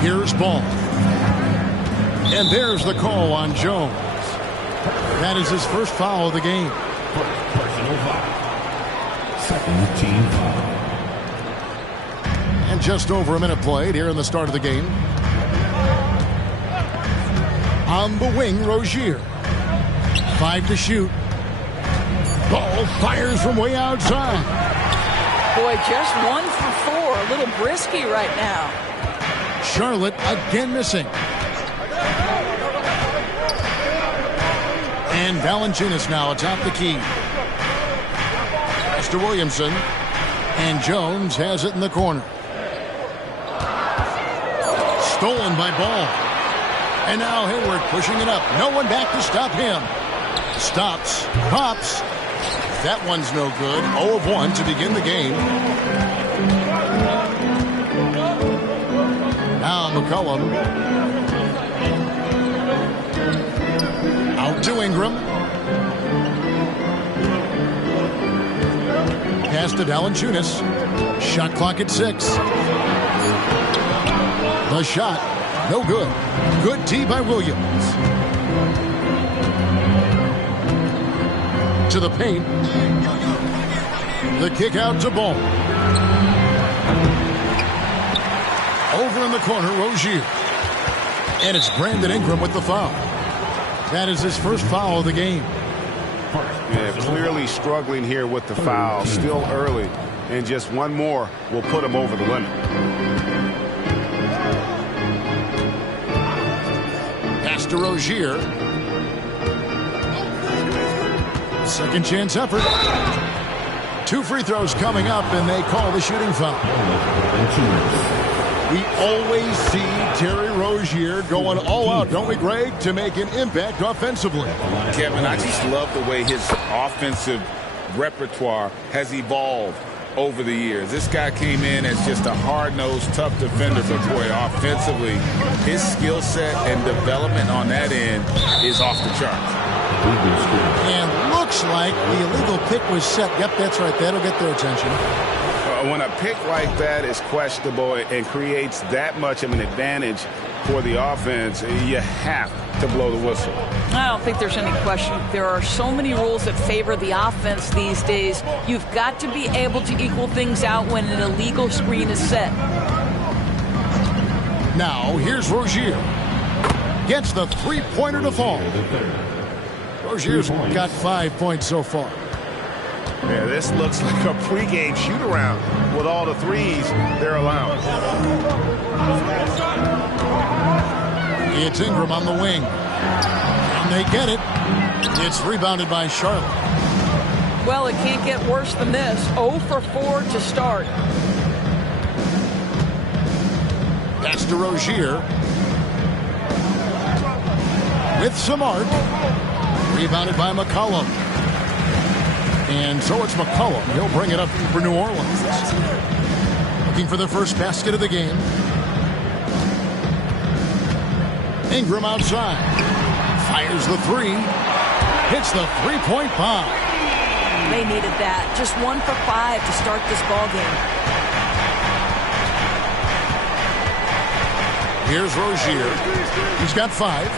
Here's ball. And there's the call on Jones. That is his first foul of the game. Personal foul. Second team foul. And just over a minute played here in the start of the game. On the wing, Rozier. 5 to shoot. Ball fires from way outside. Boy, just 1 for 4. A little brisky right now. Charlotte again missing. And Valanciunas now atop the key. Pass to Williamson. And Jones has it in the corner. Stolen by Ball. And now Hayward pushing it up. No one back to stop him. Stops. Pops. That one's no good. 0 of 1 to begin the game. Now McCollum. Out to Ingram. Pass to Valanciunas. Shot clock at 6. The shot. No good. Good D by Williams. To the paint. The kick out to Ball. Over in the corner, Rozier. And it's Brandon Ingram with the foul. That is his first foul of the game. Yeah, clearly struggling here with the foul. Still early. And just one more will put him over the limit. Pass to Rozier. Second chance effort. 2 free throws coming up, and they call the shooting foul. We always see Terry Rozier going all out, don't we, Greg, to make an impact offensively. Kevin, I just love the way his offensive repertoire has evolved over the years. This guy came in as just a hard-nosed, tough defender, but boy, offensively, his skill set and development on that end is off the charts. And looks like the illegal pick was set. Yep, that's right. That'll get their attention. When a pick like that is questionable and creates that much of an advantage for the offense, you have to blow the whistle. I don't think there's any question. There are so many rules that favor the offense these days. You've got to be able to equal things out when an illegal screen is set. Now, here's Rozier. Gets the three-pointer to fall. Rozier's got 5 points so far. Yeah, this looks like a pregame shoot-around with all the threes they're allowing. It's Ingram on the wing. And they get it. It's rebounded by Charlotte. Well, it can't get worse than this. 0 for 4 to start. Pass to Rozier. With some arc. Rebounded by McCollum. And so it's McCollum. He'll bring it up for New Orleans. Looking for the first basket of the game. Ingram outside. Fires the 3. Hits the three-point bomb. They needed that. Just 1 for 5 to start this ball game. Here's Rozier. He's got 5.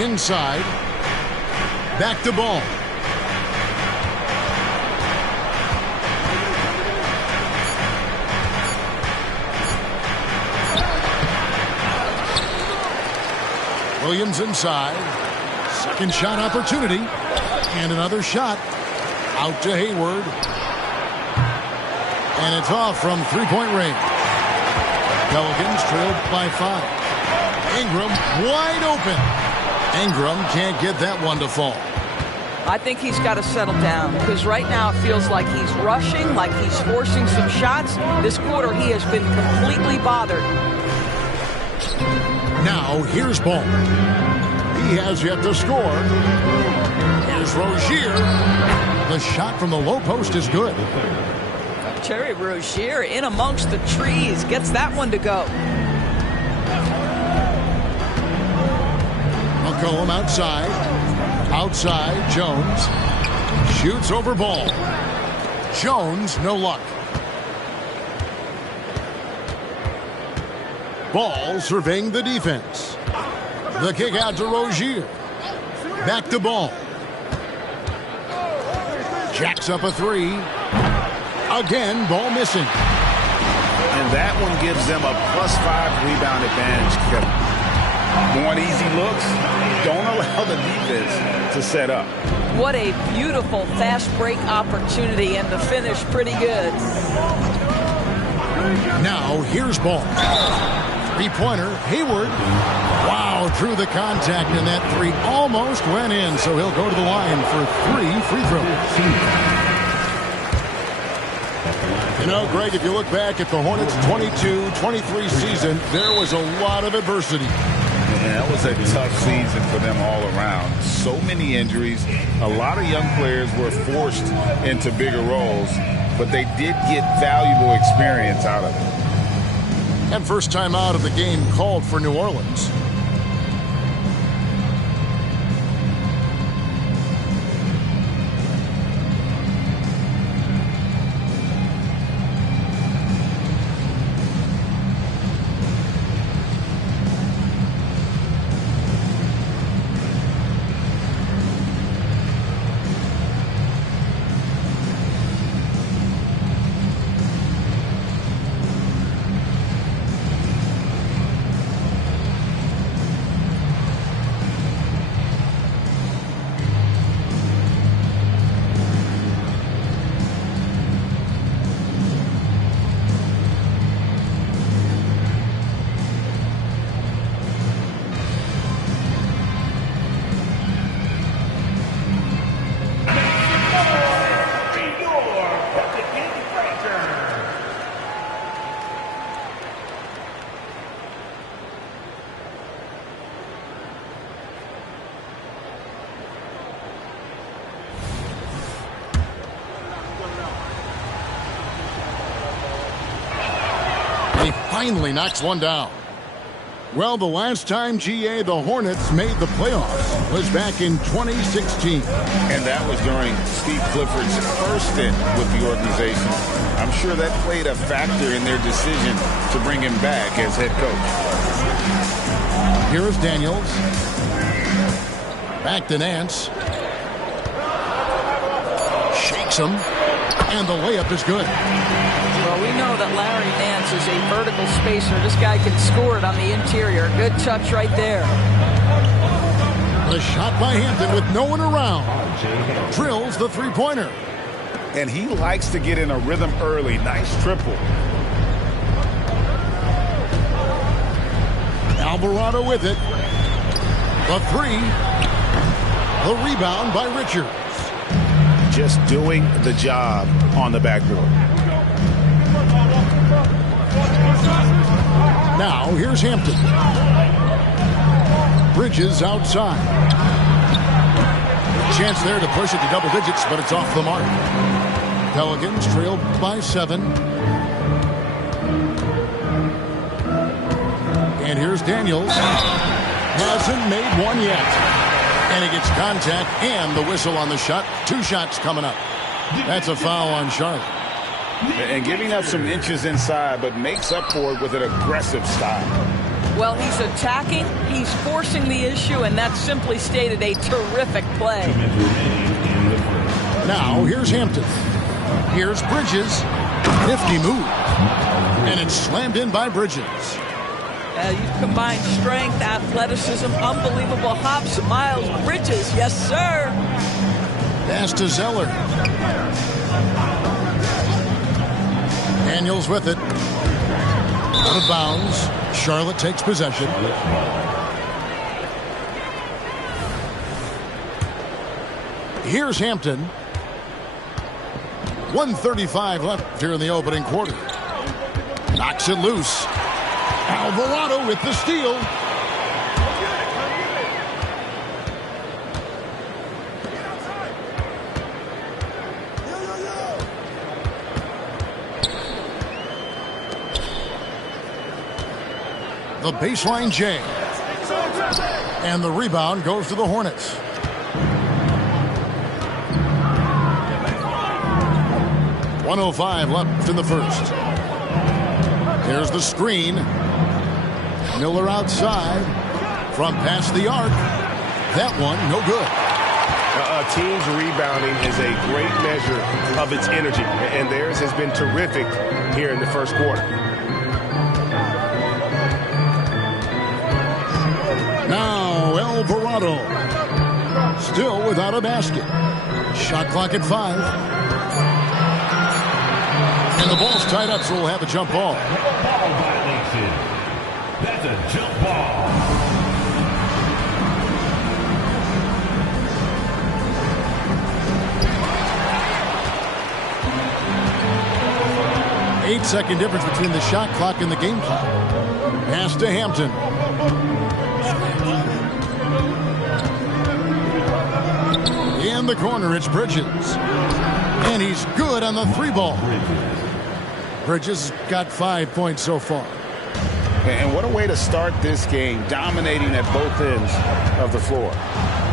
Inside. Back to Ball. Williams inside. Second shot opportunity. And another shot. Out to Hayward. And it's off from three-point range. Pelicans trailed by 5. Ingram wide open. Ingram can't get that one to fall. I think he's got to settle down because right now it feels like he's rushing, like he's forcing some shots. This quarter he has been completely bothered. Now here's Ball. He has yet to score. Here's Rozier. The shot from the low post is good. Terry Rozier in amongst the trees gets that one to go. McCollum outside. Outside, Jones. Shoots over Ball. Jones, no luck. Ball surveying the defense. The kick out to Rozier. Back to Ball. Jacks up a three. Again, Ball missing. And that one gives them a +5 rebound advantage, Kevin. Want easy looks? Don't allow the defense to set up. What a beautiful fast break opportunity, and the finish pretty good. Now here's Ball. Three-pointer, Hayward. Wow, through the contact, and that three almost went in, so he'll go to the line for 3 free throws. You know, Greg, if you look back at the Hornets' 22-23 season, there was a lot of adversity. Yeah, that was a tough season for them all around. So many injuries. A lot of young players were forced into bigger roles, but they did get valuable experience out of it. And first time out of the game called for New Orleans. He finally knocks one down. Well, the last time, GA, the Hornets made the playoffs was back in 2016. And that was during Steve Clifford's first stint with the organization. I'm sure that played a factor in their decision to bring him back as head coach. Here is Daniels. Back to Nance. Shakes him. And the layup is good. Well, we know that Larry Nance is a vertical spacer. This guy can score it on the interior. Good touch right there. The shot by Hampton with no one around. Drills the three-pointer. And he likes to get in a rhythm early. Nice triple. Alvarado with it. The three. The rebound by Richards. Just doing the job on the backboard. Now here's Hampton. Bridges outside. Chance there to push it to double digits, but it's off the mark. Pelicans trailed by 7. And here's Daniels. Hasn't made one yet. And he gets contact and the whistle on the shot. 2 shots coming up. That's a foul on Charlotte. And giving up some inches inside, but makes up for it with an aggressive style. Well, he's attacking, he's forcing the issue, and that's simply stated a terrific play. Now, here's Hampton. Here's Bridges. Nifty move. And it's slammed in by Bridges. You combine strength, athleticism, unbelievable hops. Miles Bridges, yes, sir. Pass to Zeller. Daniels with it. Out of bounds. Charlotte takes possession. Here's Hampton. 1:35 left here in the opening quarter. Knocks it loose. Alvarado with the steal. The baseline J. And the rebound goes to the Hornets. .105 left in the first. Here's the screen. Miller outside from past the arc. That one, no good. A team's rebounding is a great measure of its energy, and theirs has been terrific here in the first quarter. Now Alvarado still without a basket. Shot clock at 5. And the ball's tied up, so we'll have a jump ball. Ball violation. That's a jump ball. Eight-second difference between the shot clock and the game clock. Pass to Hampton. In the corner, it's Bridges. And he's good on the 3-ball. Bridges got 5 points so far. And what a way to start this game, dominating at both ends of the floor.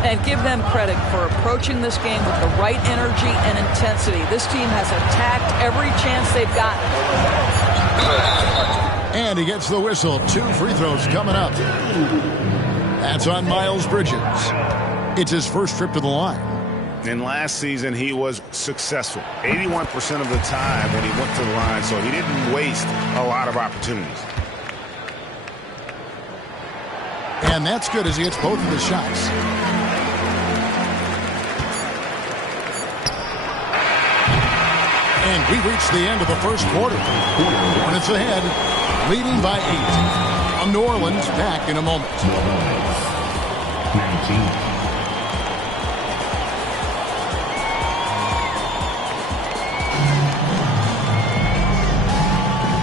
And give them credit for approaching this game with the right energy and intensity. This team has attacked every chance they've gotten. And he gets the whistle. 2 free throws coming up. That's on Miles Bridges. It's his first trip to the line. And last season, he was successful 81% of the time when he went to the line, so he didn't waste a lot of opportunities. And that's good as he hits both of the shots. And we reach the end of the first quarter. Hornets ahead, leading by 8. New Orleans back in a moment. 19.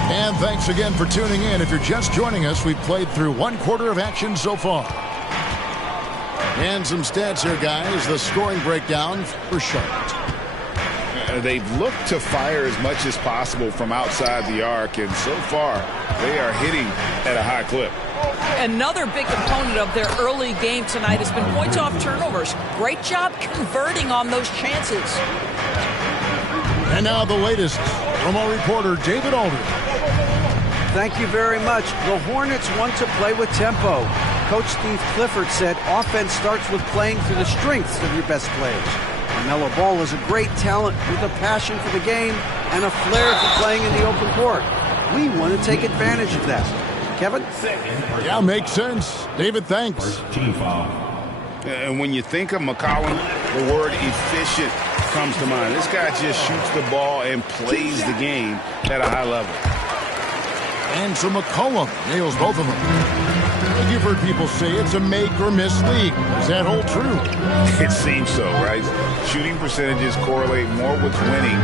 And thanks again for tuning in. If you're just joining us, we've played through 1 quarter of action so far. And some stats here, guys. The scoring breakdown for Charlotte. They've looked to fire as much as possible from outside the arc, and so far, they are hitting at a high clip. Another big component of their early game tonight has been points off turnovers. Great job converting on those chances. And now the latest from our reporter, David Aldridge. Thank you very much. The Hornets want to play with tempo. Coach Steve Clifford said offense starts with playing to the strengths of your best players. LaMelo Ball is a great talent with a passion for the game and a flair for playing in the open court. We want to take advantage of that. Kevin? Yeah, makes sense. David, thanks. Team foul. And when you think of McCollum, the word efficient comes to mind. This guy just shoots the ball and plays the game at a high level. And so McCollum nails both of them. You've heard people say it's a make-or-miss league. Does that hold true? It seems so, right? Shooting percentages correlate more with winning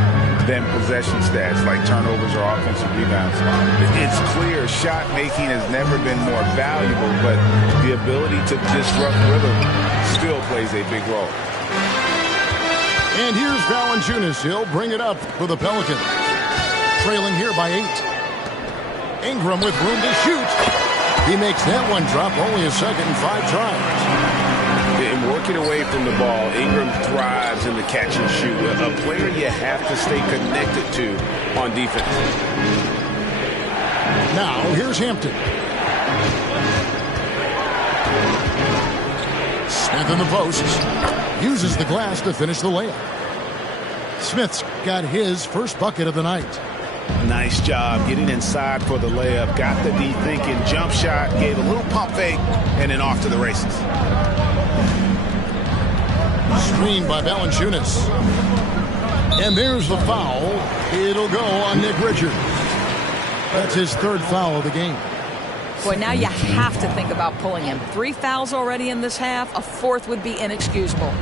than possession stats like turnovers or offensive rebounds. It's clear shot making has never been more valuable, but the ability to disrupt rhythm still plays a big role. And here's Valanciunas. He'll bring it up for the Pelicans. Trailing here by 8. Ingram with room to shoot. He makes that one drop, only a second and 5 tries. And working away from the ball, Ingram thrives in the catch and shoot. A player you have to stay connected to on defense. Now, here's Hampton. Smith in the post. Uses the glass to finish the layup. Smith's got his first bucket of the night. Nice job getting inside for the layup. Got the D thinking, jump shot, gave a little pump fake, and then off to the races. Screened by Valanciunas. And there's the foul. It'll go on Nick Richards. That's his 3rd foul of the game. Boy, now you have to think about pulling him. 3 fouls already in this half. A 4th would be inexcusable.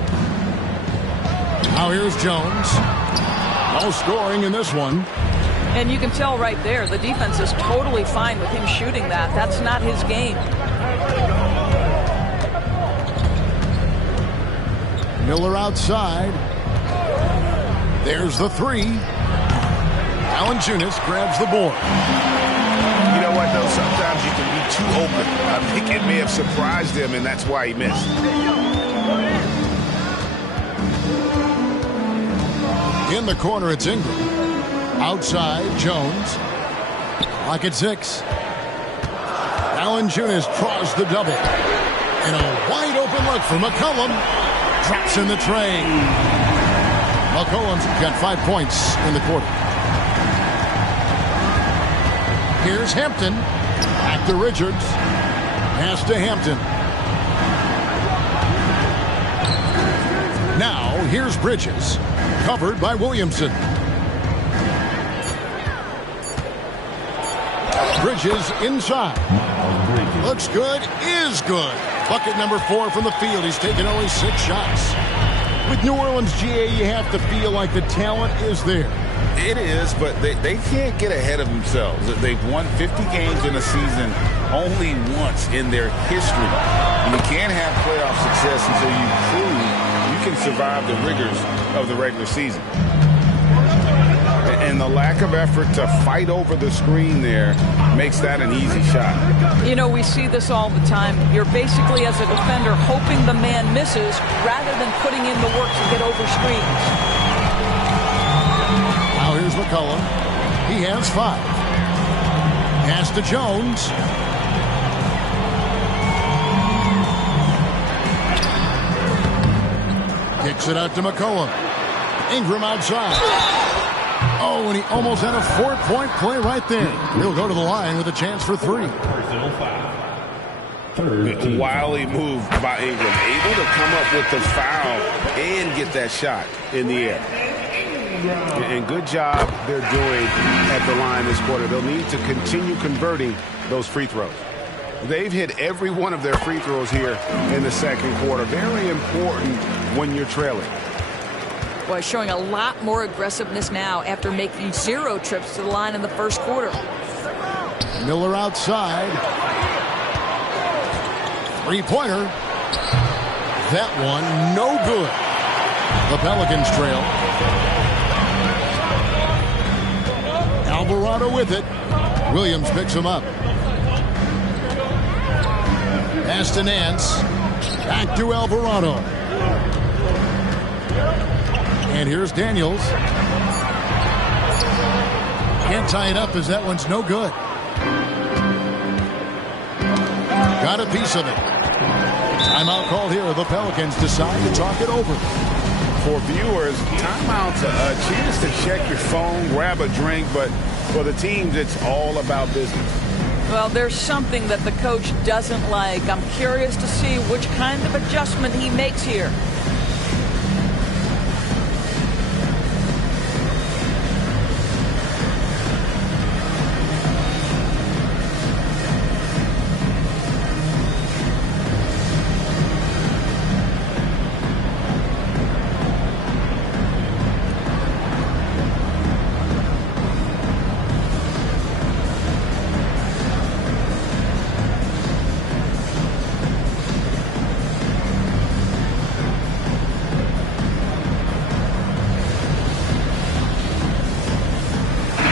Now here's Jones. No scoring in this one. And you can tell right there, the defense is totally fine with him shooting that. That's not his game. Miller outside. There's the 3. Valanciunas grabs the board. You know what, though? Sometimes you can be too open. I think it may have surprised him, and that's why he missed. In the corner, it's Ingram. Outside, Jones. Clock at 6. Valanciunas draws the double. And a wide open look for McCollum. Drops in the tray. McCollum's got 5 points in the quarter. Here's Hampton. Back to Richards. Pass to Hampton. Now, here's Bridges. Covered by Williamson. Bridges inside. Looks good, is good. Bucket number 4 from the field. He's taken only 6 shots. With New Orleans, GA, you have to feel like the talent is there. It is, but they can't get ahead of themselves. They've won 50 games in a season only once in their history. And you can't have playoff success until you prove you can survive the rigors of the regular season. And the lack of effort to fight over the screen there makes that an easy shot. You know, we see this all the time. You're basically, as a defender, hoping the man misses rather than putting in the work to get over screens. Now here's McCollum. He has 5. Pass to Jones. Kicks it out to McCollum. Ingram outside. Oh, and he almost had a 4-point play right there. He'll go to the line with a chance for 3. Wily move by Ingram. Able to come up with the foul and get that shot in the air. And good job they're doing at the line this quarter. They'll need to continue converting those free throws. They've hit every one of their free throws here in the second quarter. Very important when you're trailing. Boy, showing a lot more aggressiveness now after making 0 trips to the line in the first quarter. Miller outside. 3-pointer. That one, no good. The Pelicans trail. Alvarado with it. Williams picks him up. Pass to Nance. Back to Alvarado. And here's Daniels. Can't tie it up as that one's no good. Got a piece of it. Timeout called here. The Pelicans decide to talk it over. For viewers, timeout's a chance to check your phone, grab a drink, but for the teams, it's all about business. Well, there's something that the coach doesn't like. I'm curious to see which kind of adjustment he makes here.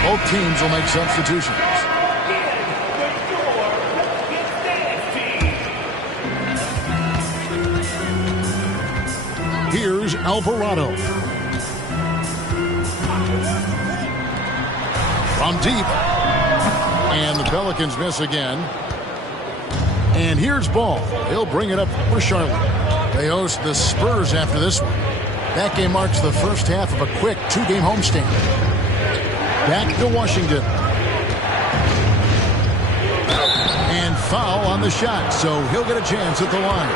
Both teams will make substitutions. Here's Alvarado. From deep. And the Pelicans miss again. And here's Ball. He'll bring it up for Charlotte. They host the Spurs after this one. That game marks the first half of a quick 2-game homestand. Back to Washington. And foul on the shot, so he'll get a chance at the line.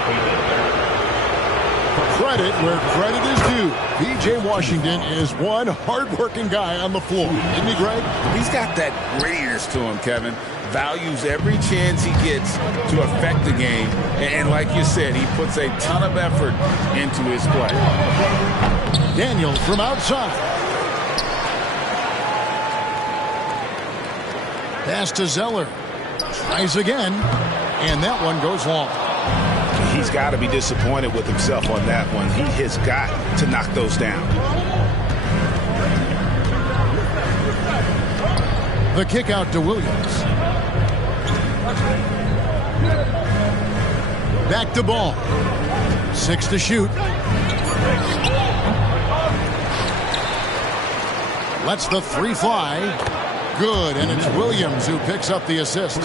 Credit where credit is due. P.J. Washington is one hard-working guy on the floor. Isn't he, Greg? He's got that grittiness to him, Kevin. Values every chance he gets to affect the game. And like you said, he puts a ton of effort into his play. Daniel from outside. Pass to Zeller. Tries again. And that one goes long. He's got to be disappointed with himself on that one. He has got to knock those down. The kick out to Williams. Back to Ball. 6 to shoot. Lets the 3 fly. Good, and it's Williams who picks up the assist.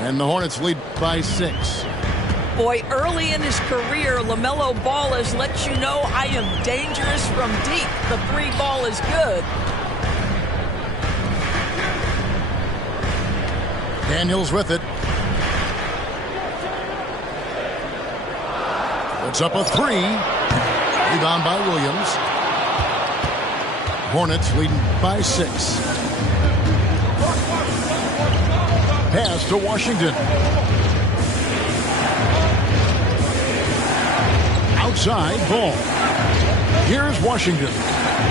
And the Hornets lead by 6. Boy, early in his career, LaMelo Ball has let you know I am dangerous from deep. The 3 ball is good. Daniels with it. Puts up a 3. Rebound by Williams. Hornets leading by 6. Pass to Washington. Outside, Ball. Here's Washington.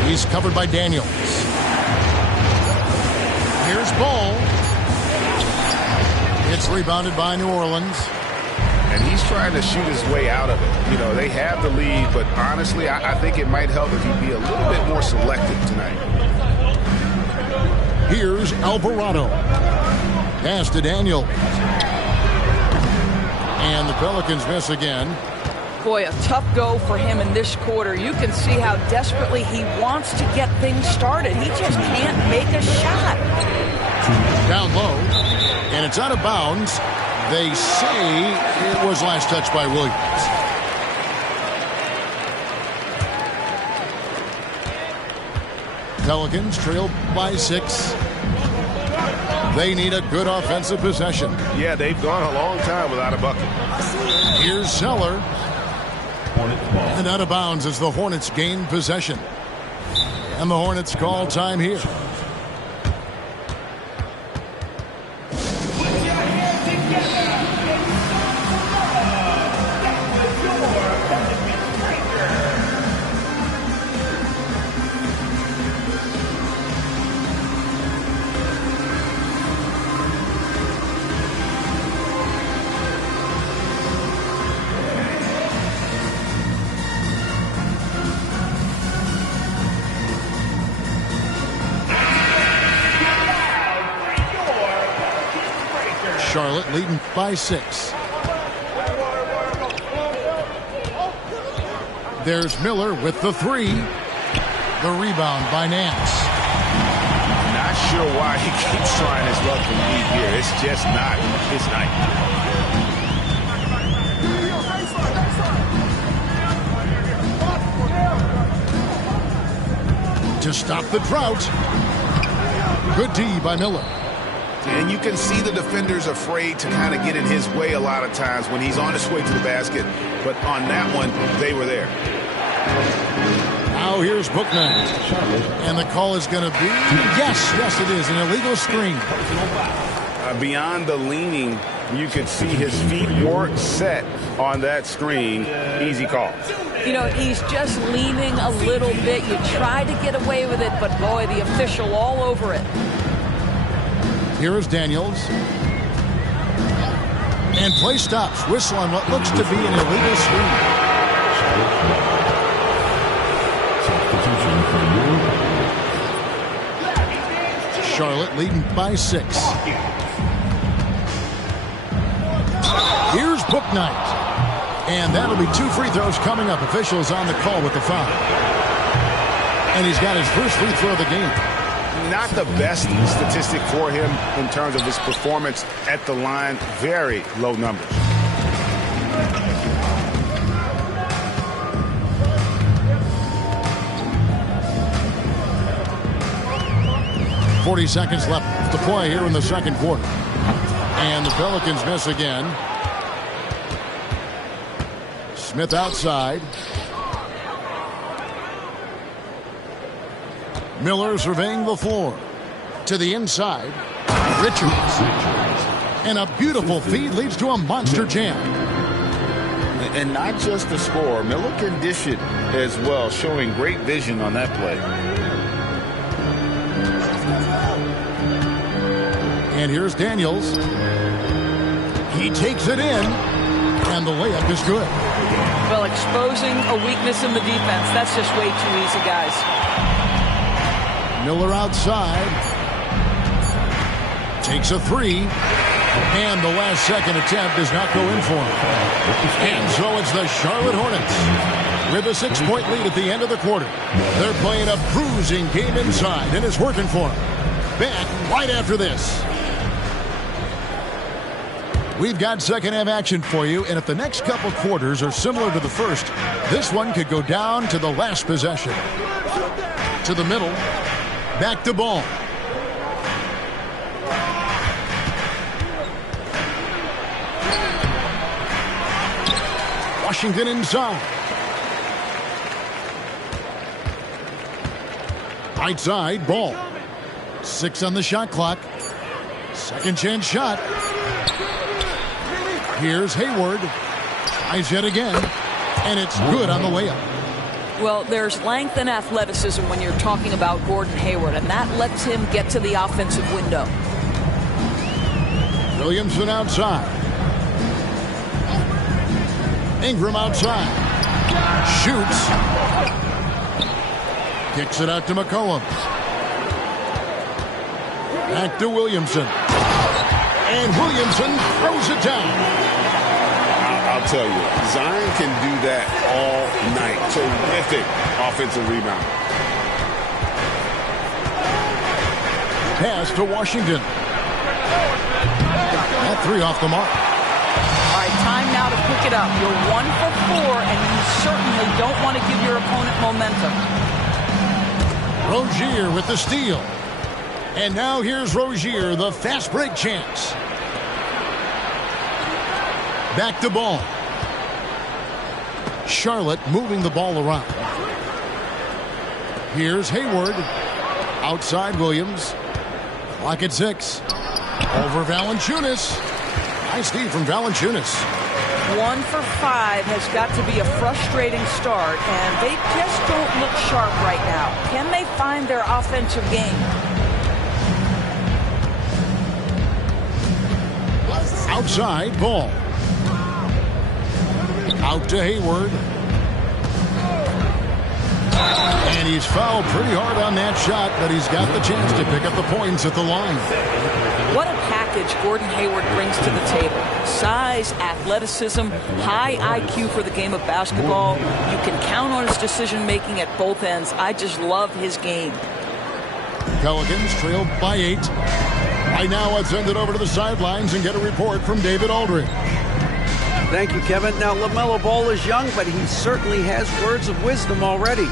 He's covered by Daniels. Here's Ball. It's rebounded by New Orleans. And he's trying to shoot his way out of it. You know, they have the lead, but honestly, I think it might help if he'd be a little bit more selective tonight. Here's Alvarado. Pass to Daniels. And the Pelicans miss again. Boy, a tough go for him in this quarter. You can see how desperately he wants to get things started. He just can't make a shot. Down low, and it's out of bounds. They say it was last touched by Williams. Pelicans trail by 6. They need a good offensive possession. Yeah, they've gone a long time without a bucket. Here's Zeller. And out of bounds as the Hornets gain possession. And the Hornets call time here. Charlotte leading by 6. There's Miller with the 3. The rebound by Nance. Not sure why he keeps trying his luck from deep here. It's just not his night. To stop the drought. Good D by Miller. And you can see the defenders afraid to kind of get in his way a lot of times when he's on his way to the basket. But on that one, they were there. Now here's Bookman. And the call is going to be, yes, it is, an illegal screen. Beyond the leaning, you could see his feet weren't set on that screen. Easy call. You know, he's just leaning a little bit. You try to get away with it, but boy, the official all over it. Here is Daniels. And play stops. Whistle on what looks to be an illegal screen. Charlotte leading by 6. Here's Bouknight. And that'll be 2 free throws coming up. Officials on the call with the foul. And he's got his first free throw of the game. Not the best statistic for him in terms of his performance at the line. Very low numbers. .40 left to play here in the second quarter. And the Pelicans miss again. Smith outside. Miller surveying the floor. To the inside. Richards. And a beautiful feed leads to a monster jam. And not just the score. Miller can dish it as well, showing great vision on that play. And here's Daniels. He takes it in. And the layup is good. Well, exposing a weakness in the defense, that's just way too easy, guys. Miller outside. Takes a 3. And the last second attempt does not go in for him. And so it's the Charlotte Hornets with a 6-point lead at the end of the quarter. They're playing a bruising game inside, and it's working for them. Back right after this. We've got second half action for you, and if the next couple quarters are similar to the first, this one could go down to the last possession. To the middle, back to Ball. Washington inside. Right side, Ball. 6 on the shot clock. Second chance shot. Here's Hayward. Tries yet again. And it's good on the layup. Well, there's length and athleticism when you're talking about Gordon Hayward, and that lets him get to the offensive window. Williamson outside. Ingram outside. Shoots. Kicks it out to McCollum. Back to Williamson. And Williamson throws it down. I'll tell you, Zion can do that all night. Terrific offensive rebound. Pass to Washington. That 3 off the mark. All right, time now to pick it up. You're 1 for 4, and you certainly don't want to give your opponent momentum. Rozier with the steal. And now here's Rozier, the fast break chance. Back to Ball. Charlotte moving the ball around. Here's Hayward. Outside Williams. Clock at 6. Over Valanciunas. Nice D from Valanciunas. 1 for 5 has got to be a frustrating start, and they just don't look sharp right now. Can they find their offensive game? Outside, Ball. Out to Hayward. And he's fouled pretty hard on that shot, but he's got the chance to pick up the points at the line. What a package Gordon Hayward brings to the table. Size, athleticism, high IQ for the game of basketball. You can count on his decision-making at both ends. I just love his game. Pelicans trailed by 8. Right now, let's send it over to the sidelines and get a report from David Aldridge. Thank you, Kevin. Now, LaMelo Ball is young, but he certainly has words of wisdom already.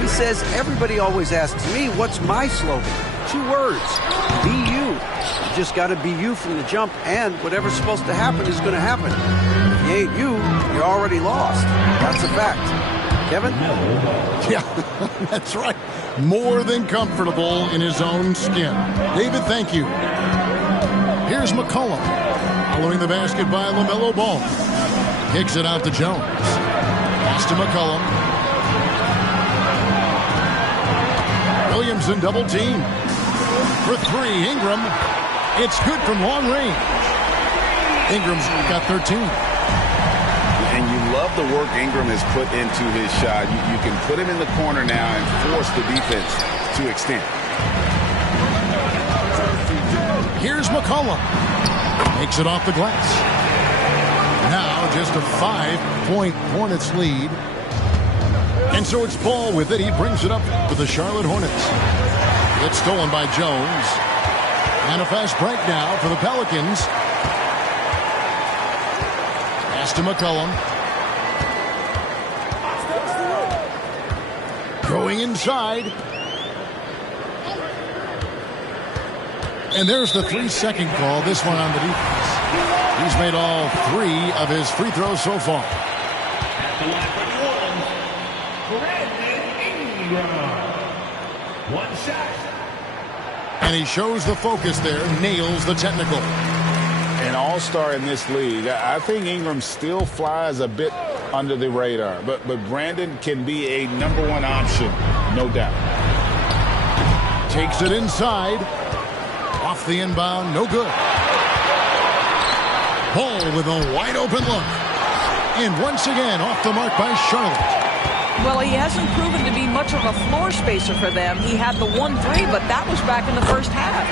He says, everybody always asks me, what's my slogan? 2 words, be you. You just got to be you from the jump, and whatever's supposed to happen is going to happen. If you ain't you, you're already lost. That's a fact. Kevin? Yeah, that's right. More than comfortable in his own skin. David, thank you. Here's McCollum. Following the basket by LaMelo Ball. Kicks it out to Jones. Pass to McCollum. Williamson double team. For 3, Ingram. It's good from long range. Ingram's got 13. And you love the work Ingram has put into his shot. You can put him in the corner now and force the defense to extend. Here's McCollum. Makes it off the glass. Now just a 5-point Hornets lead. And so it's Paul with it. He brings it up for the Charlotte Hornets. It's stolen by Jones. And a fast break now for the Pelicans. Pass to McCollum. Going inside. And there's the 3-second call. This one on the defense. He's made all 3 of his free throws so far. At the line for New Orleans, Brandon Ingram. 1 shot. And he shows the focus there. Nails the technical. An all-star in this league. I think Ingram still flies a bit under the radar. But Brandon can be a #1 option, no doubt. Takes it inside. Off the inbound, no good. Ball with a wide open look. And once again, off the mark by Charlotte. Well, he hasn't proven to be much of a floor spacer for them. He had the 1-3, but that was back in the first half.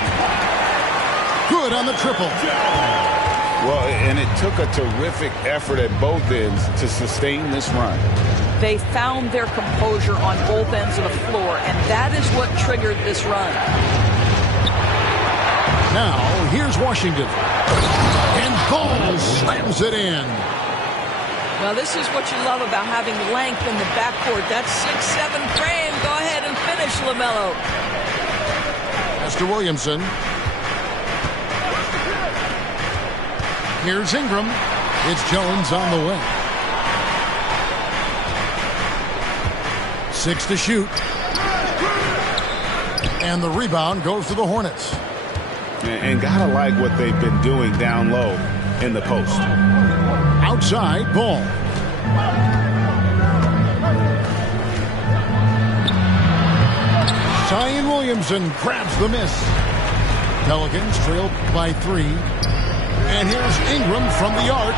Good on the triple. Well, and it took a terrific effort at both ends to sustain this run. They found their composure on both ends of the floor, and that is what triggered this run. Now, here's Washington. And Ball slams it in. Now, this is what you love about having length in the backcourt. That 6'7" frame. Go ahead and finish, LaMelo. Pass to Williamson. Here's Ingram. It's Jones on the wing. 6 to shoot. And the rebound goes to the Hornets. And gotta like what they've been doing down low in the post. Outside, Ball. Zion Williamson grabs the miss. Pelicans trail by 3. And here's Ingram from the arc.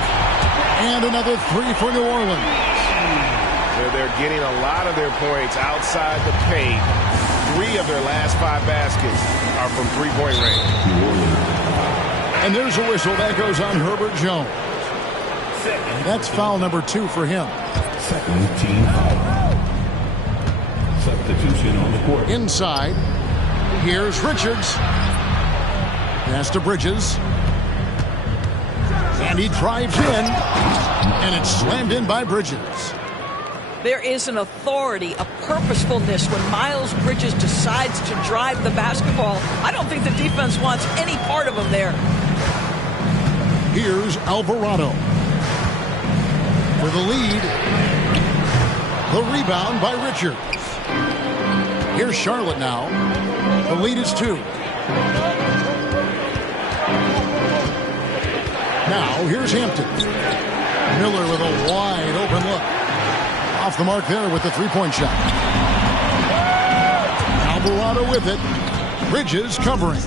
And another 3 for New Orleans. They're getting a lot of their points outside the paint. 3 of their last 5 baskets are from three-point range. And there's a whistle that goes on Herbert Jones. And that's foul number 2 for him. Second team foul. Substitution on the court. Inside, here's Richards. Pass to Bridges. And he drives in. And it's slammed in by Bridges. There is an authority, a purposefulness when Miles Bridges decides to drive the basketball. I don't think the defense wants any part of him there. Here's Alvarado. For the lead. The rebound by Richards. Here's Charlotte now. The lead is 2. Now, here's Hampton. Miller with a wide open look. Off the mark there with the three-point shot. Alvarado with it. Bridges covering.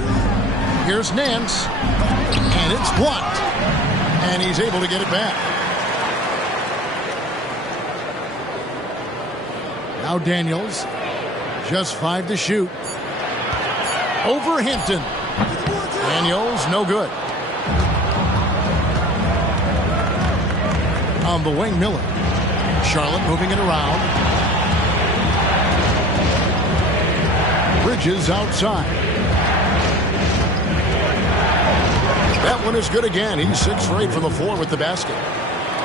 Here's Nance. And it's blocked. And he's able to get it back. Now Daniels. Just 5 to shoot. Over Hampton. Daniels, no good. On the wing, Miller. Charlotte moving it around. Bridges outside. That one is good again. He's 6 for 8 from the floor with the basket.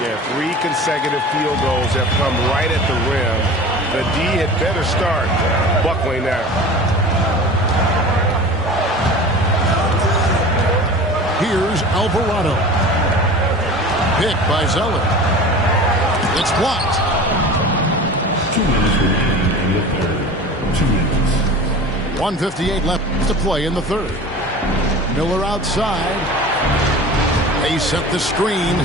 Yeah, 3 consecutive field goals have come right at the rim. The D had better start buckling now. Here's Alvarado. Pick by Zeller. It's blocked. 2 minutes remaining in the third. 2 minutes. 1:58 left to play in the third. Miller outside. They set the screen.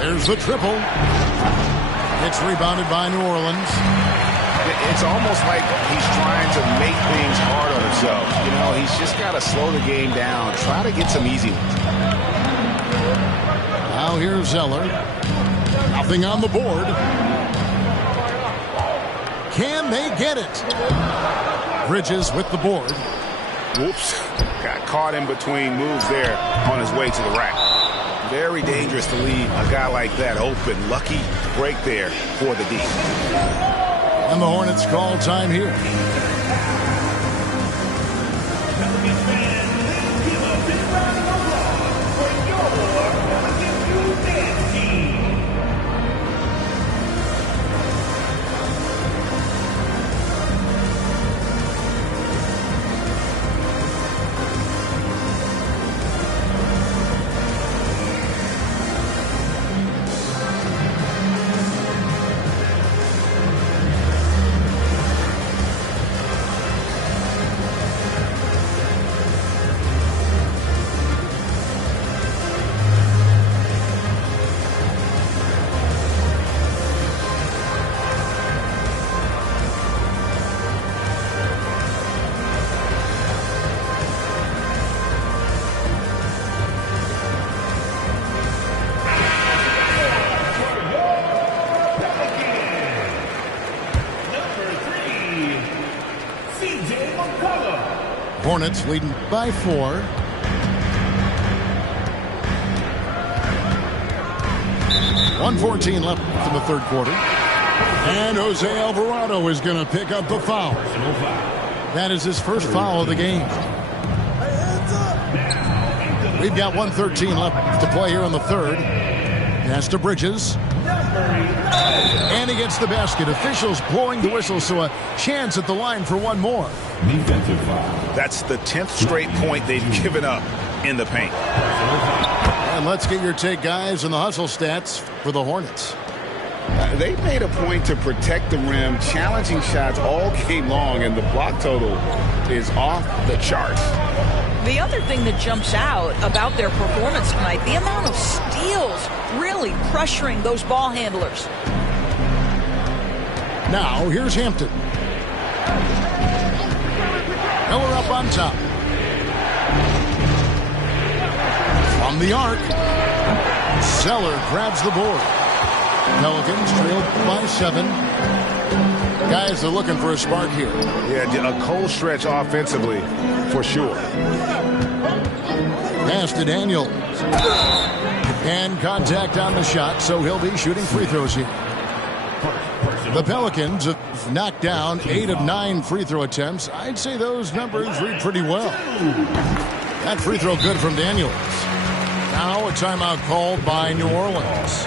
There's the triple. It's rebounded by New Orleans. It's almost like he's trying to make things hard on himself. You know, he's just got to slow the game down. Try to get some easy ones. Now here's Zeller. Nothing on the board. Can they get it? Bridges with the board. Whoops. Got caught in between moves there on his way to the rack. Very dangerous to leave a guy like that open. Lucky break there for the D. And the Hornets call time here. Hornets leading by 4. .114 left in the third quarter. And Jose Alvarado is going to pick up the foul. That is his first foul of the game. We've got 1:13 left to play here in the third. Pass to Bridges. And he gets the basket. Officials blowing the whistle, so a chance at the line for one more. Defensive foul. That's the 10th straight point they've given up in the paint. And let's get your take, guys, on the hustle stats for the Hornets. They made a point to protect the rim, challenging shots all game long, and the block total is off the charts. The other thing that jumps out about their performance tonight, the amount of steals really pressuring those ball handlers. Now, here's Hampton. Miller up on top. From the arc, Zeller grabs the board. Pelicans trail by 7. Guys are looking for a spark here. Yeah, a cold stretch offensively, for sure. Pass to Daniels. And contact on the shot, so he'll be shooting free throws here. The Pelicans have knocked down 8 of 9 free throw attempts. I'd say those numbers read pretty well. That free throw good from Daniels. Now a timeout called by New Orleans.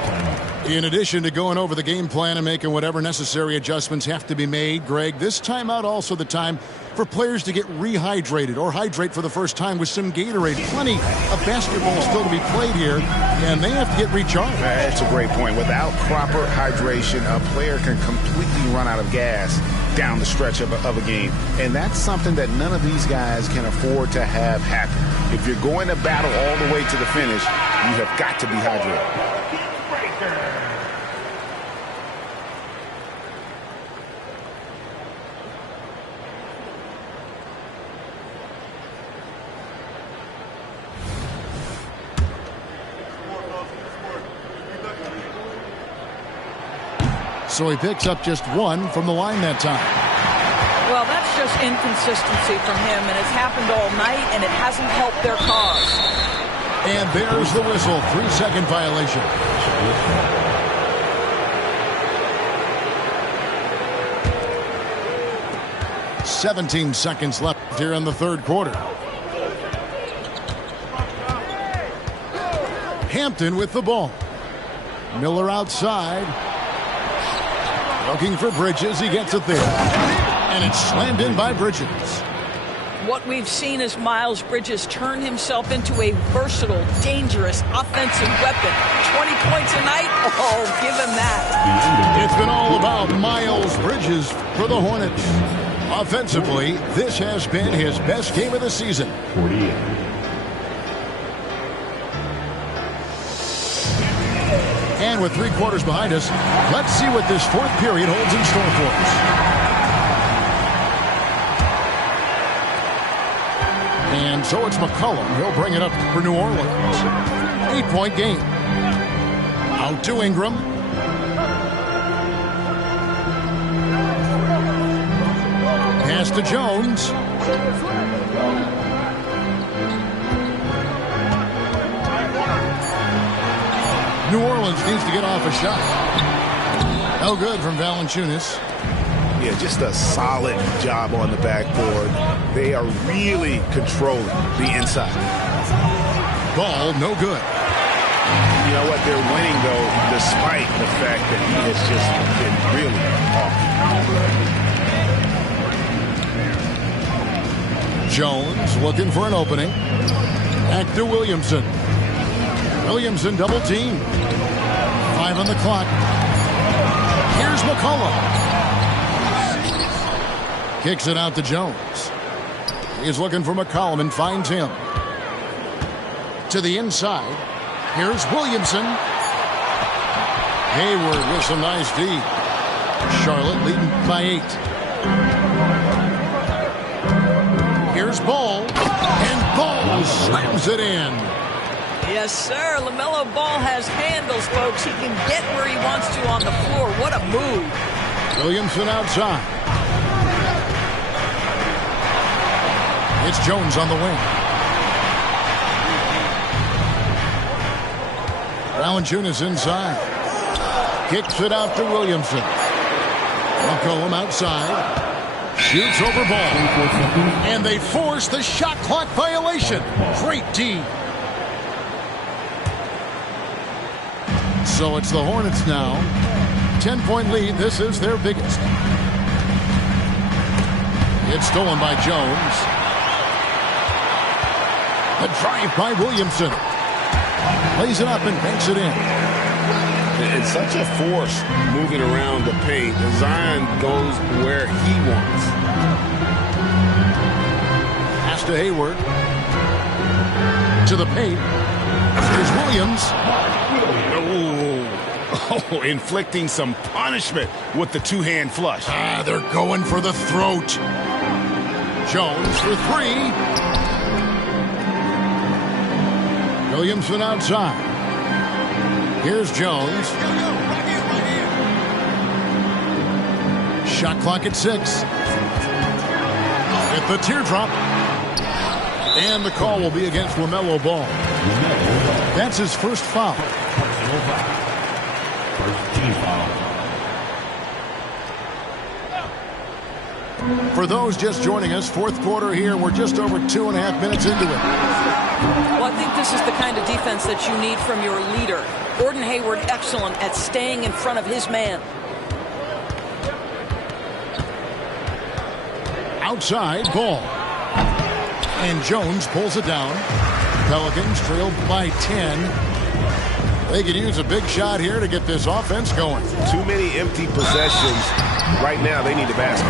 In addition to going over the game plan and making whatever necessary adjustments have to be made, Greg, this timeout also the time for players to get rehydrated or hydrate for the first time with some Gatorade. Plenty of basketball still to be played here, and they have to get recharged. That's a great point. Without proper hydration, a player can completely run out of gas down the stretch of a game. And that's something that none of these guys can afford to have happen. If you're going to battle all the way to the finish, you have got to be hydrated. So he picks up just 1 from the line that time. Well, that's just inconsistency from him, and it's happened all night, and it hasn't helped their cause. And there's the whistle. 3-second violation. "17 seconds left here in the third quarter. Hampton with the ball. Miller outside. Looking for Bridges. He gets it there. And it's slammed in by Bridges. What we've seen is Miles Bridges turn himself into a versatile, dangerous offensive weapon. 20 points a night? Oh, give him that. It's been all about Miles Bridges for the Hornets. Offensively, this has been his best game of the season. 48. And with 3 quarters behind us, let's see what this fourth period holds in store for us. And so it's McCollum. He'll bring it up for New Orleans. 8-point game. Out to Ingram. Pass to Jones. New Orleans needs to get off a shot. No good from Valanciunas. Yeah, just a solid job on the backboard. They are really controlling the inside. Ball, no good. You know what? They're winning, though, despite the fact that he has just been really off. Jones looking for an opening. Back to Williamson. Williamson double team. 5 on the clock. Here's McCollum. Kicks it out to Jones. He's looking for McCollum and finds him. To the inside. Here's Williamson. Hayward with some nice D. Charlotte leading by 8. Here's Ball. And Ball slams it in. Yes, sir. LaMelo Ball has handles, folks. He can get where he wants to on the floor. What a move. Williamson outside. It's Jones on the wing. Valanciunas inside. Kicks it out to Williamson. McCollum outside. Shoots over ball. And they force the shot clock violation. Great D. So it's the Hornets now. 10-point lead. This is their biggest. It's stolen by Jones. A drive by Williamson. Lays it up and banks it in. It's such a force moving around the paint. Zion goes where he wants. Pass to Hayward. To the paint. Here's Williams. Oh, inflicting some punishment with the two-hand flush. They're going for the throat. Jones for three. Williamson outside. Here's Jones. Shot clock at 6. At the teardrop. And the call will be against LaMelo Ball. That's his first foul. First team foul. For those just joining us, fourth quarter here. We're just over 2.5 minutes into it. Well, I think this is the kind of defense that you need from your leader. Gordon Hayward, excellent at staying in front of his man. Outside, Ball. And Jones pulls it down. Pelicans trail by 10. They could use a big shot here to get this offense going. Too many empty possessions. Right now, they need a basket.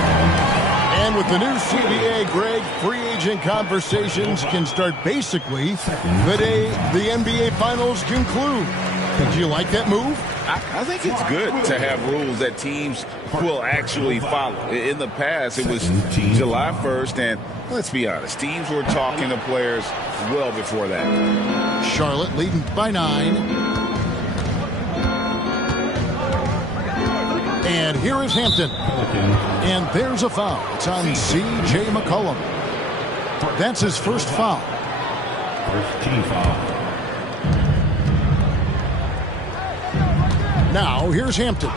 And with the new CBA, Greg, free agent conversations can start basically the day the NBA Finals conclude. Do you like that move? I think it's good to have rules that teams will actually follow. In the past, it was July 1st, and let's be honest, teams were talking to players well before that. Charlotte leading by 9. And here is Hampton. And there's a foul. It's on C.J. McCollum. That's his first foul. First team foul. Now, here's Hampton.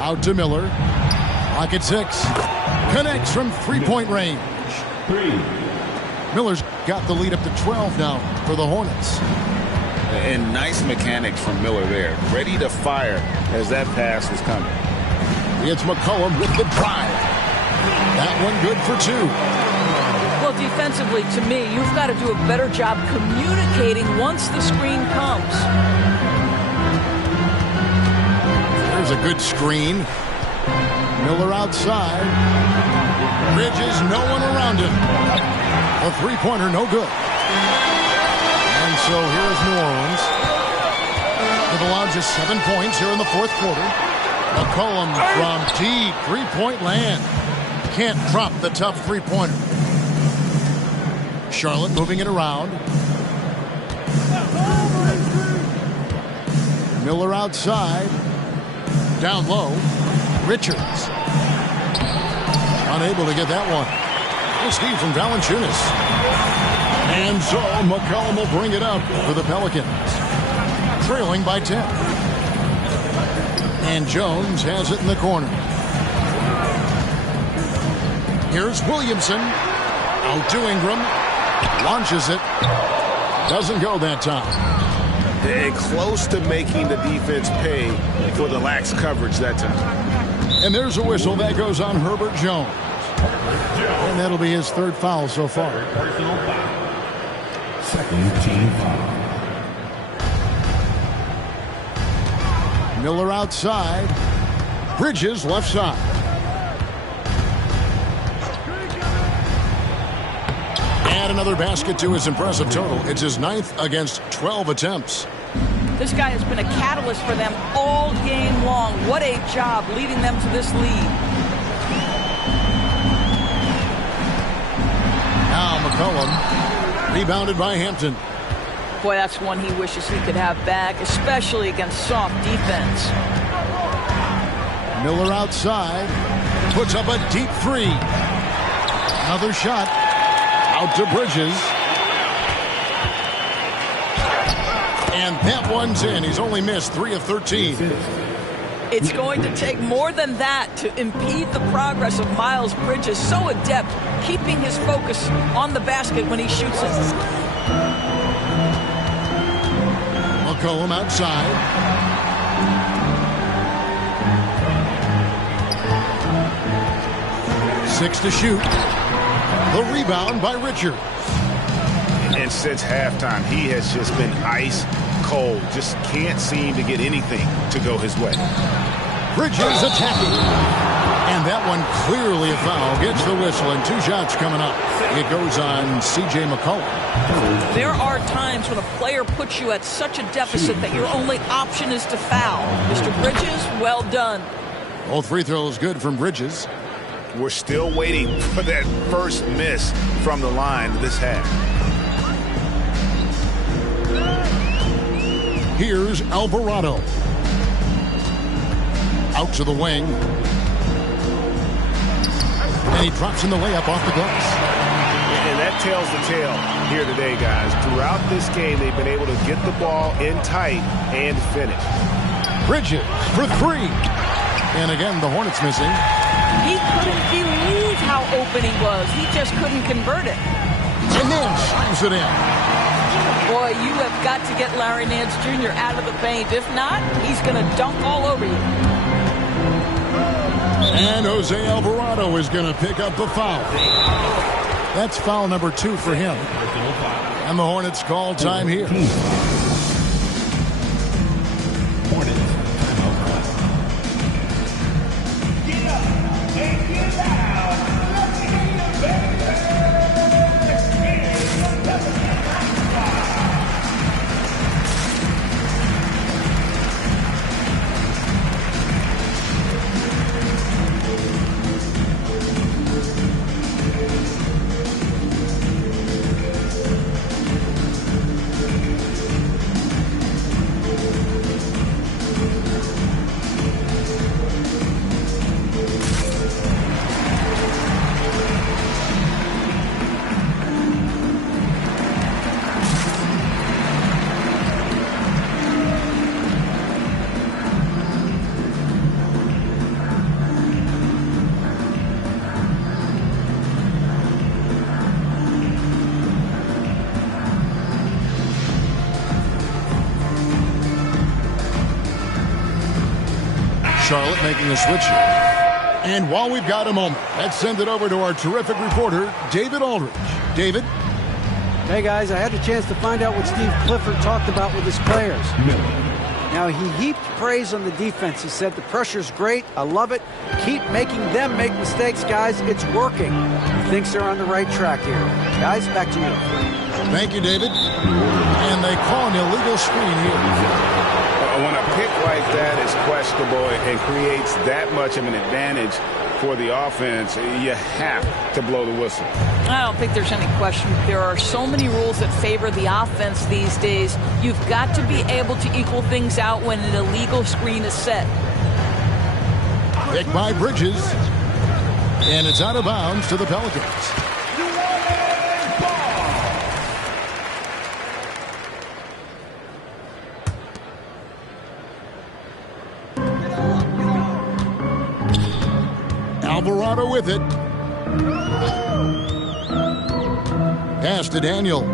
Out to Miller. Clock at 6. Connects from three-point range. 3. Miller's got the lead up to 12 now for the Hornets. And nice mechanics from Miller there. Ready to fire as that pass is coming. It's McCollum with the drive. That one good for 2. Well, defensively, to me, you've got to do a better job communicating once the screen comes. There's a good screen. Miller outside. Bridges, no one around him. A three-pointer, no good. And so here's New Orleans. They've allowed just 7 points here in the fourth quarter. McCollum from deep three-point land. Can't drop the tough three-pointer. Charlotte moving it around. Miller outside. Down low. Richards. Unable to get that one. Steve from Valanciunas. And so McCollum will bring it up for the Pelicans. Trailing by 10. And Jones has it in the corner. Here's Williamson. Out to Ingram. Launches it. Doesn't go that time. They're close to making the defense pay for the lax coverage that time. And there's a whistle that goes on Herbert Jones. And that'll be his third foul so far. Personal foul. Second team foul. Miller outside. Bridges left side. And another basket to his impressive total. It's his 9th against 12 attempts. This guy has been a catalyst for them all game long. What a job leading them to this lead. Now McCollum, rebounded by Hampton. Boy, that's one he wishes he could have back, especially against soft defense. Miller outside, puts up a deep 3. Another shot, out to Bridges. And that one's in. He's only missed 3 of 13. It's going to take more than that to impede the progress of Miles Bridges, so adept keeping his focus on the basket when he shoots it. McCollum outside. Six to shoot. The rebound by Richards. And since halftime, he has just been ice cold. Just can't seem to get anything to go his way. Bridges attacking. And that one clearly a foul. Gets the whistle and 2 shots coming up. It goes on C.J. McCollum. There are times when a player puts you at such a deficit that your only option is to foul. Mr. Bridges, well done. Both free throws good from Bridges. We're still waiting for that first miss from the line this half. Here's Alvarado. Out to the wing. And he drops in the layup off the glass. And that tells the tale here today, guys. Throughout this game, they've been able to get the ball in tight and finish. Bridges for 3. And again, the Hornets missing. He couldn't believe how open he was. He just couldn't convert it. And then shoots it in. Boy, you have got to get Larry Nance Jr. out of the paint. If not, he's going to dunk all over you. And Jose Alvarado is going to pick up the foul. That's foul number 2 for him. And the Hornets call time here. Charlotte making a switch. And while we've got a moment, let's send it over to our terrific reporter, David Aldridge. David? Hey, guys, I had a chance to find out what Steve Clifford talked about with his players. Now, he heaped praise on the defense. He said, the pressure's great. I love it. Keep making them make mistakes, guys. It's working. He thinks they're on the right track here. Guys, back to you. Thank you, David. And they call an illegal screen here. When a pick like that is questionable and creates that much of an advantage for the offense, you have to blow the whistle. I don't think there's any question. There are so many rules that favor the offense these days. You've got to be able to equal things out when an illegal screen is set. Pick by Bridges. And it's out of bounds to the Pelicans. Alvarado with it. Pass to Daniels.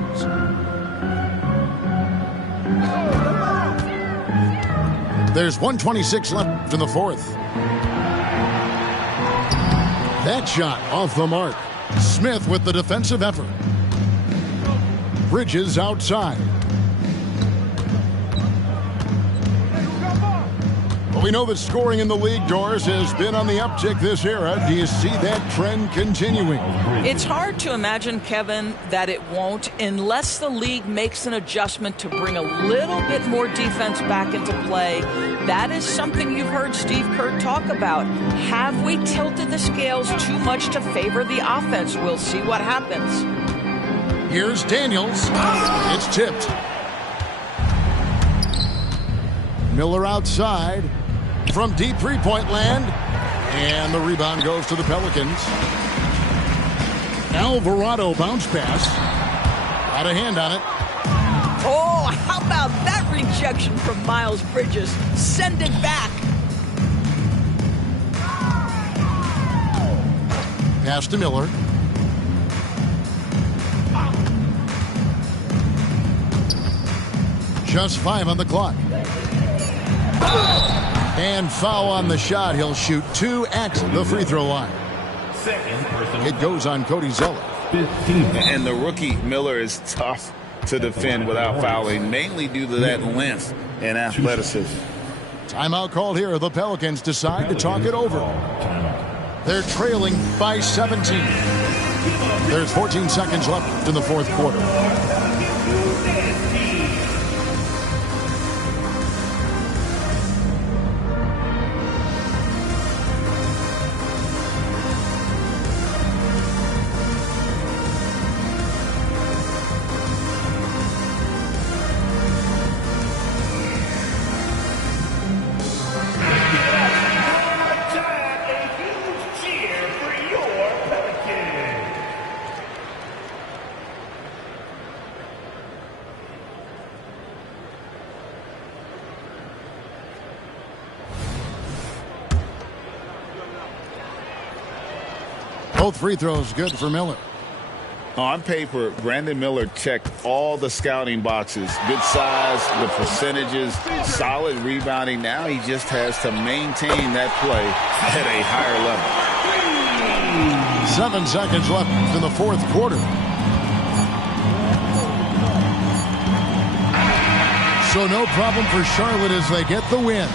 There's 1:26 left in the fourth. That shot off the mark. Smith with the defensive effort. Bridges outside. Well, we know that scoring in the league, Doris, has been on the uptick this era. Do you see that trend continuing? It's hard to imagine, Kevin, that it won't unless the league makes an adjustment to bring a little bit more defense back into play. That is something you've heard Steve Kerr talk about. Have we tilted the scales too much to favor the offense? We'll see what happens. Here's Daniels. It's tipped. Miller outside from deep three-point land. And the rebound goes to the Pelicans. Alvarado bounce pass. Got a hand on it. Oh, how about that rejection from Miles Bridges? Send it back. Pass to Miller. Just 5 on the clock. And foul on the shot. He'll shoot 2 at the free throw line. It goes on Cody Zeller. And the rookie Miller is tough to defend without fouling, mainly due to that length and athleticism. Timeout called here. The Pelicans decide to talk it over. They're trailing by 17. There's 14 seconds left in the fourth quarter. Both free throws good for Miller. On paper, Brandon Miller checked all the scouting boxes. Good size, the percentages, solid rebounding. Now he just has to maintain that play at a higher level. 7 seconds left in the fourth quarter. So no problem for Charlotte as they get the win.